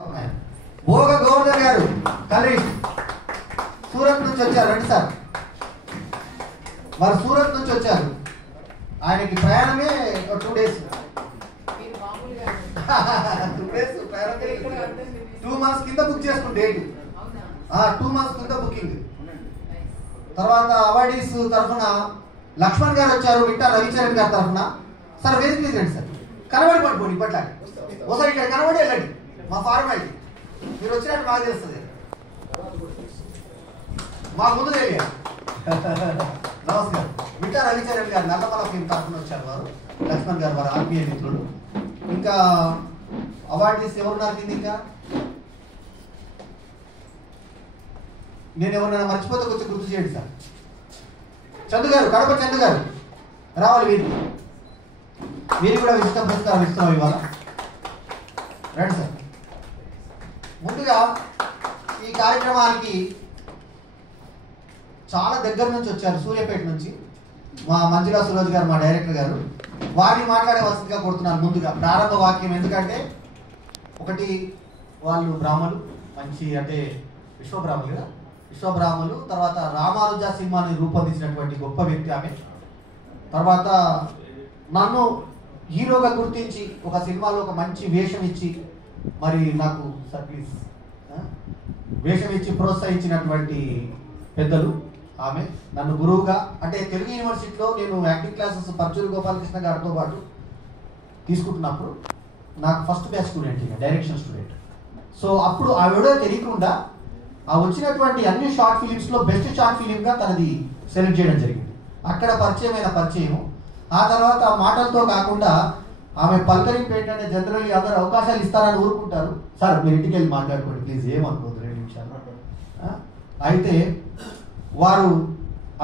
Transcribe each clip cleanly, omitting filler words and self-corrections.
భోగ గోవర్ధన్ గారు కలీష్ సూరత్ నుంచి వచ్చారు. రండి సార్. వారు సూరత్ నుంచి వచ్చారు. ఆయనకి ప్రయాణమే 2 days. 2 days ప్రయాణం. 2 months కింద బుక్ చేసుకుని డేట్. 2 months కింద బుకింగ్. తర్వాత అవార్డీస్ తరఫున లక్ష్మణ్ గారు వచ్చారు. విట్టా రవిచరణ్ గారి తరఫున. సార్ వేదిక మీద రండి సార్. కనబడి పడిపోండి ఇప్పట్లాగే. ఒకసారి ఇక్కడ కనబడి వెళ్ళండి. మా ఫార్మాలిటీ మీరు వచ్చినట్టు బాగా తెలుస్తుంది. మా ముందు తెలియాలి. నమస్కారం. విట్టా రవిచరణ్ గారు నల్లమల ఫిల్మ్ తరఫున వచ్చారు. వారు లక్ష్మణ్ గారు వారు ఆత్మీయ మిత్రులు. ఇంకా అవార్డీస్ ఎవరున్నారు కింద? ఇంకా నేను ఎవరైనా మర్చిపోతే కొంచెం గుర్తు చేయండి సార్. చందు గారు, కడప చందు గారు రావాలి. వీరు కూడా విశిష్టం పురస్కారం ఇస్తున్నాం ఇవాళ. రండి సార్. ముందుగా ఈ కార్యక్రమానికి చాలా దగ్గర నుంచి వచ్చారు. సూర్యాపేట నుంచి మా మంజులా సురోజ్ గారు, మా డైరెక్టర్ గారు. వారిని మాట్లాడే వసతిగా కొడుతున్నాను ముందుగా ప్రారంభ వాక్యం. ఎందుకంటే ఒకటి వాళ్ళు బ్రాహ్మలు, మంచి అంటే విశ్వబ్రాహ్మలు కదా, విశ్వబ్రాహ్మలు. తర్వాత రామానుజ సినిమాని రూపొందించినటువంటి గొప్ప వ్యక్తి ఆమె. తర్వాత నన్ను హీరోగా గుర్తించి ఒక సినిమాలో ఒక మంచి వేషం ఇచ్చి, మరి నాకు సార్ ప్లీజ్ వేషం ఇచ్చి ప్రోత్సహించినటువంటి పెద్దలు ఆమె. నన్ను గురువుగా అంటే తెలుగు యూనివర్సిటీలో నేను యాక్టింగ్ క్లాసెస్ పర్చూరి గోపాలకృష్ణ గారితో పాటు తీసుకుంటున్నప్పుడు నాకు first batch student, direction student. So అప్పుడు ఆవిడ తెలియకుండా ఆ వచ్చినటువంటి అన్ని షార్ట్ ఫిలిమ్స్లో బెస్ట్ షార్ట్ ఫిలింగా తనది సెలెక్ట్ చేయడం జరిగింది. అక్కడ పరిచయమైన పరిచయం. ఆ తర్వాత మాటలతో కాకుండా ఆమె పలకరింపు ఏంటంటే జనరల్లీ అందరూ అవకాశాలు ఇస్తారని ఊరుకుంటారు. సార్ మీరు ఇంటికి వెళ్ళి మాట్లాడుకోండి ప్లీజ్, ఏమనుకోవద్దు, 2 నిమిషాలు. అయితే వారు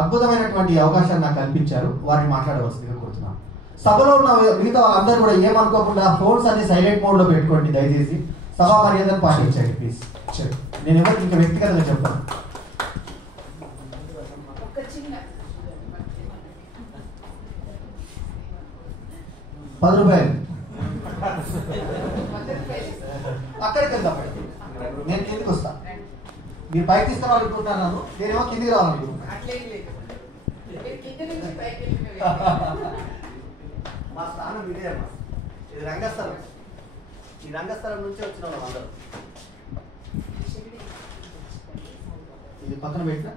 అద్భుతమైనటువంటి అవకాశాన్ని నాకు కల్పించారు. వారిని మాట్లాడవలసిందిగా కోరుతున్నాను. సభలో ఉన్న మిగతా వాళ్ళందరూ కూడా ఏమనుకోకుండా ఫోన్స్ అన్ని సైలెంట్ మోడ్లో పెట్టుకోండి దయచేసి. సభా మర్యాదను పాటించండి ప్లీజ్. నేను ఎవరికి ఇంకా వ్యక్తిగతంగా చెప్తాను. ₹10 అక్కడికి వెళ్దాం. నేను కిందికి వస్తా. మీరు పైకి తీసుకురావాలనుకుంటున్నాను నన్ను, నేనేమో కిందికి రావాలనుకుంటున్నాను. మా స్థానం ఇదే అమ్మా. ఇది రంగస్థలం. ఈ రంగస్థలం నుంచి వచ్చిన వాళ్ళు అందరూ. ఇది పక్కన పెట్టిన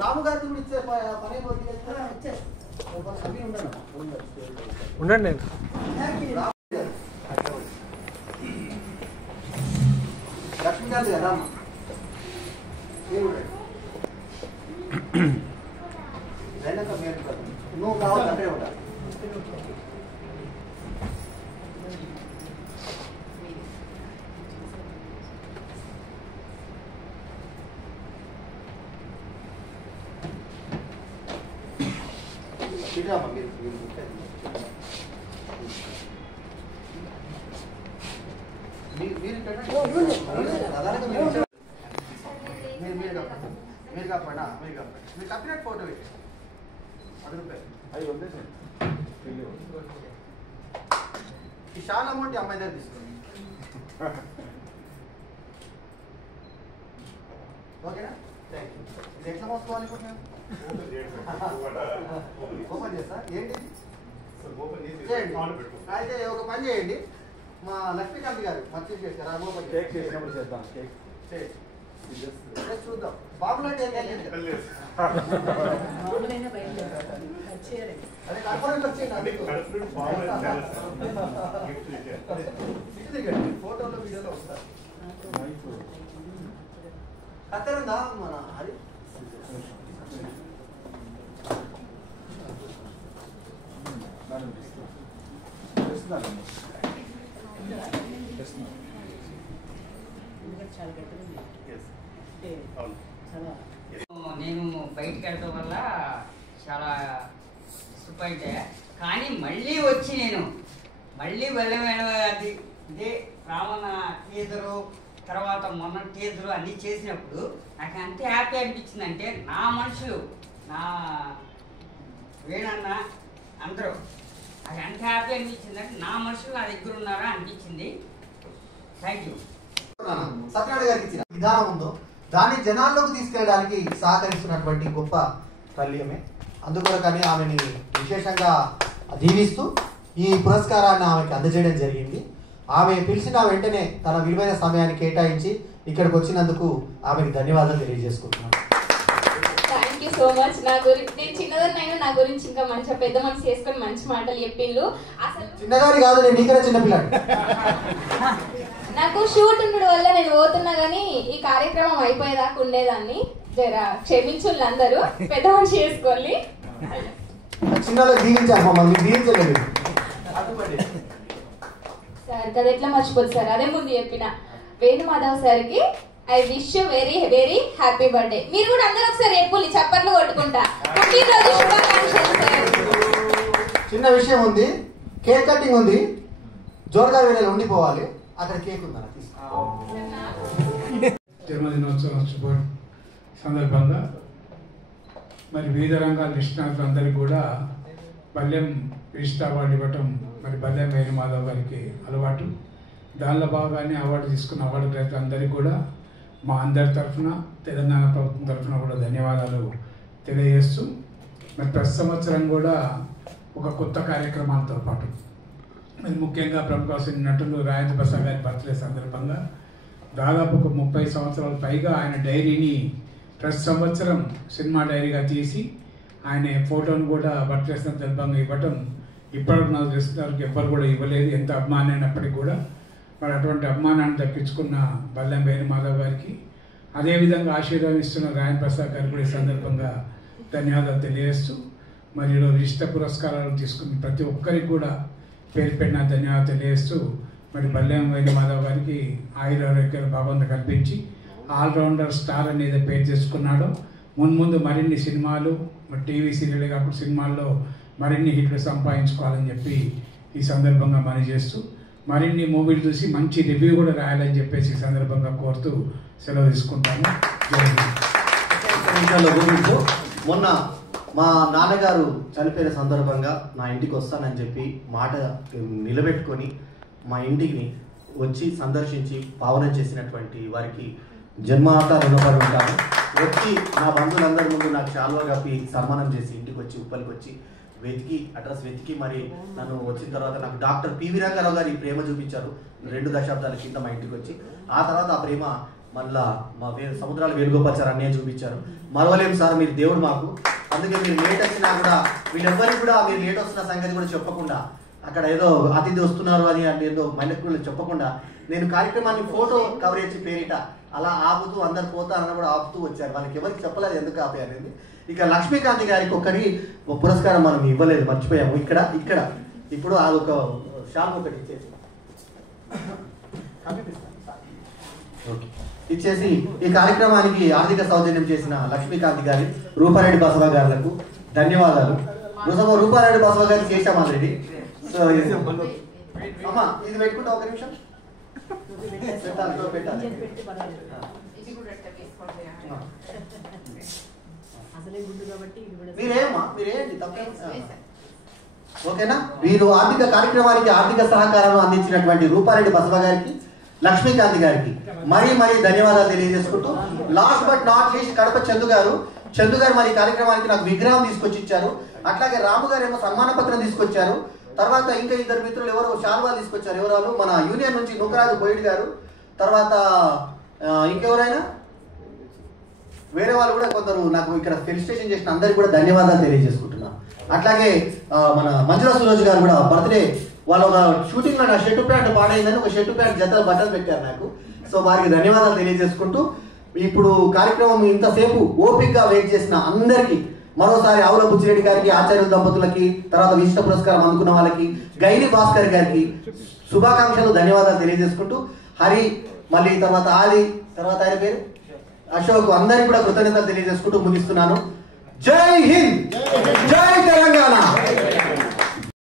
రాము గారికి కూడా ఇచ్చే పని ఉండండి. లక్ష్మీకాంత్ గారు రామ నువ్వు కావాలంటే ఉండాలి. మీరు కాకపోయినా మీరు కప్పినట్టు ఫోటో పెట్టి ₹10 ఈ షాల్ అమౌంట్ అమ్మాయి దగ్గర తీసుకోండి. ఓకేనా? Thank you. ఇది ఎట్లా మోసుకోవాలనుకుంటున్నాను? ఓపెన్ చేస్తా. ఏంటి చేయండి. అయితే ఒక పని చేయండి, మా లక్ష్మీకాంత్ గారు మంచి చేశారు. ఓపెన్ చేద్దాం. చూద్దాం. బాబు అంటే ఫోటోలో వీడియోలో వస్తారు. కత్తెరందా మన హరి నేను బయటికి వెళ్ళడం వల్ల చాలా డిసప్పాయింట్ అయ్యా. కానీ మళ్ళీ వచ్చి నేను వెళ్ళడం అది ఇదే రావణ టీజరు తర్వాత మొన్న టీజరు అన్నీ చేసినప్పుడు నాకు ఎంత హ్యాపీ అనిపించింది అంటే నా మనుషులు నా వేణన్న అందరూ నాకు ఎంత హ్యాపీ అనిపించింది అంటే నా మనుషులు నా దగ్గర ఉన్నారా అనిపించింది. Thank you. సత్యనారాయణ గారికి ఇచ్చిన విధానం ఉందో దాన్ని జనాల్లోకి తీసుకెళ్ళడానికి సహకరిస్తున్నటువంటి గొప్ప తల్లియమే. అందుకొరకని ఆమెని విశేషంగా దీవిస్తూ ఈ పురస్కారాన్ని ఆమెకి అందజేయడం జరిగింది. ఆమె పిలిచిన వెంటనే తన విలువైన సమయాన్ని కేటాయించి ఇక్కడికి వచ్చినందుకు ఆమెకి ధన్యవాదాలు తెలియజేసుకుంటున్నాను. Thank you so much. నా గురించి నేను చిన్నదన్నైనా నా గురించి ఇంకా మంచిగా పెద్ద మనసు చేసుకొని మంచి మాటలు చెప్పిళ్ళు. అసలు చిన్నగాని కాదు, నేను నీకన్నా చిన్నపిల్లాడు. నాకు షూట్ ఉండడం వల్ల నేను పోతున్నా కానీ ఈ కార్యక్రమం అయిపోయేదాకా ఉండేదాన్ని. జర క్షమించుళ్ళు అందరూ, పెద్ద మనిషి చేసుకోవాలి. చిన్నలో దీవించాలి మమ్మల్ని, దీవించలేదు సార్ కదా ఎట్లా మర్చిపోదు సార్. అదే ముందు చెప్పిన వేణుమాధవ్ సార్కి I wish you very very happy birthday. మీరు కూడా అందరూ ఒకసారి ఎప్పుడు చప్పట్లు కొట్టుకుంటా పుట్టినరోజు శుభాకాంక్షలు సార్. చిన్న విషయం ఉంది, కేక్ కటింగ్ ఉంది, జోరుగా వేళ ఉండిపోవాలి. అక్కడ కేక్ ఉందా? జన్మదినోత్సవం శుభ సందర్భంగా మరి వివిధ రంగాల నిష్ణాతులందరికీ కూడా బల్యం రిజిస్టర్ అవార్డు ఇవ్వటం మరి బల్యం వేణుమాధవ్ గారికి అలవాటు. దానిలో భాగాన్ని అవార్డు తీసుకున్న అవార్డు గ్రహీతలందరికీ కూడా మా అందరి తరఫున తెలంగాణ ప్రభుత్వం తరఫున కూడా ధన్యవాదాలు తెలియజేస్తూ మరి ప్రతి సంవత్సరం కూడా ఒక కొత్త కార్యక్రమాలతో పాటు మరి ముఖ్యంగా ప్రముఖ నటులు రాజేంద్ర ప్రసాద్ గారి బర్త్డే సందర్భంగా దాదాపు ఒక 30 సంవత్సరాల పైగా ఆయన డైరీని ప్రతి సంవత్సరం సినిమా డైరీగా తీసి ఆయన ఫోటోను కూడా బర్త్డే సందర్భంగా ఇవ్వటం ఇప్పటికి నాకు తెలిసినంతవరకు ఎవ్వరు కూడా ఇవ్వలేదు. ఎంత అభిమానం అయినప్పటికీ కూడా మరి అటువంటి అభిమానాన్ని దక్కించుకున్న బల్లం వేణుమాధవ్ గారికి, అదేవిధంగా ఆశీర్వాదం ఇస్తున్న రాజేంద్ర ప్రసాద్ గారికి కూడా ఈ సందర్భంగా ధన్యవాదాలు తెలియజేస్తూ మరి ఈరోజు ఇష్ట పురస్కారాలు తీసుకుని ప్రతి ఒక్కరికి కూడా పేరు పెట్టిన ధన్యవాదాలు తెలియజేస్తూ మరి బల్లం వేణుమాధవ్ గారికి ఆయురారోగ్యాల భావంతో కల్పించి ఆల్రౌండర్ స్టార్ అనేది పేరు చేసుకున్నాడు. ముందు మరిన్ని సినిమాలు మరి టీవీ సీరియల్ కాకుండా సినిమాల్లో మరిన్ని హిట్లు సంపాదించుకోవాలని చెప్పి ఈ సందర్భంగా మనవి చేస్తూ మరిన్ని మూవీలు చూసి మంచి రివ్యూ కూడా రాయాలని చెప్పేసి ఈ సందర్భంగా కోరుతూ సెలవు తీసుకుంటాను. మొన్న మా నాన్నగారు చనిపోయిన సందర్భంగా నా ఇంటికి వస్తానని చెప్పి మాట నిలబెట్టుకొని మా ఇంటికి వచ్చి సందర్శించి పావనం చేసినటువంటి వారికి జన్మాత రుణపడి ఉంటాను. వచ్చి నా బంధువులందరి ముందు నాకు శాలువా కప్పి సన్మానం చేసి ఇంటికి వచ్చి ఉప్పలికి వచ్చి అడ్రస్ వెతికి మరి నన్ను వచ్చిన తర్వాత నాకు డాక్టర్ పివి రంగారావు గారు ఈ ప్రేమ చూపించారు 2 దశాబ్దాల కింద మా ఇంటికి వచ్చి. ఆ తర్వాత ఆ ప్రేమ మళ్ళా మా సముద్రాలు వేణుగోపాల్ అన్నయ్య చూపించారు. మరవలేము సార్, మీరు దేవుడు మాకు. అందుకే మీరు లేట్ వచ్చినా కూడా వీళ్ళెవ్వరికి కూడా మీరు లేట్ వస్తున్న సంగతి కూడా చెప్పకుండా, అక్కడ ఏదో అతిథి వస్తున్నారు అని ఏదో మళ్ళీ చెప్పకుండా నేను కార్యక్రమాన్ని ఫోటో కవరేజ్ పేరిట అలా ఆపుతూ అందరు పోతారని కూడా ఆపుతూ వచ్చారు. వాళ్ళకి ఎవరికి చెప్పలేదు ఎందుకు ఆపేయాలని. ఇక లక్ష్మీకాంత్ గారికి ఒక్కరికి పురస్కారం మనం ఇవ్వలేదు, మర్చిపోయాము. ఇక్కడ ఇప్పుడు అదొక షాల్ ఒకటి ఇచ్చేసి ఈ కార్యక్రమానికి ఆర్థిక సౌజన్యం చేసిన లక్ష్మీకాంత్ గారి, రూపారెడ్డి బసవ గారులకు ధన్యవాదాలు. రూపారెడ్డి బసవ గారికి చేశాం ఆల్రెడీ. సో అమ్మా ఇది పెట్టుకుంటా ఒక నిమిషం పెట్టాలి. మీరేంటి ఓకేనా? వీరు ఆర్థిక కార్యక్రమానికి ఆర్థిక సహకారం అందించినటువంటి రూపారెడ్డి బసవ గారికి, లక్ష్మీకాంత్ గారికి మరీ ధన్యవాదాలు తెలియజేసుకుంటూ last but not least Kadapa Chandu గారు మరి కార్యక్రమానికి నాకు విగ్రహం తీసుకొచ్చి ఇచ్చారు. అట్లాగే రాము గారు ఏమో సన్మాన పత్రం తీసుకొచ్చారు. తర్వాత ఇంకా 2 మిత్రులు ఎవరో శాల్వాలు తీసుకొచ్చారు. ఎవరు? మన యూనియన్ నుంచి నూకరాజు బోయిడ్ గారు, తర్వాత ఇంకెవరైనా వేరే వాళ్ళు కూడా కొందరు నాకు ఇక్కడ ఫెలిసిటేషన్ చేసిన అందరికి కూడా ధన్యవాదాలు తెలియజేసుకుంటున్నాను. అట్లాగే మన మంజులా సురోజ్ గారు కూడా బర్త్డే వాళ్ళ ఒక షూటింగ్ లో నా షర్టు ప్యాంట్ పాడైందని ఒక షర్టు ప్యాంట్ జతలు బట్టలు పెట్టారు నాకు. సో వారికి ధన్యవాదాలు తెలియజేసుకుంటూ ఇప్పుడు కార్యక్రమం ఇంతసేపు ఓపికగా వెయిట్ చేసిన అందరికీ మరోసారి ఆవుల బుచ్చిరెడ్డి గారికి, ఆచార్యుల దంపతులకి, తర్వాత విశిష్ట పురస్కారం అందుకున్న వాళ్ళకి, గైని భాస్కర్ గారికి, శుభాకాంక్షలు, ధన్యవాదాలు తెలియజేసుకుంటూ హరి, మళ్ళీ తర్వాత ఆది, తర్వాత ఆయన పేరు అశోక్, అందరికీ కూడా కృతజ్ఞతలు తెలియజేసుకుంటూ ముగిస్తున్నాను. జై హింద్.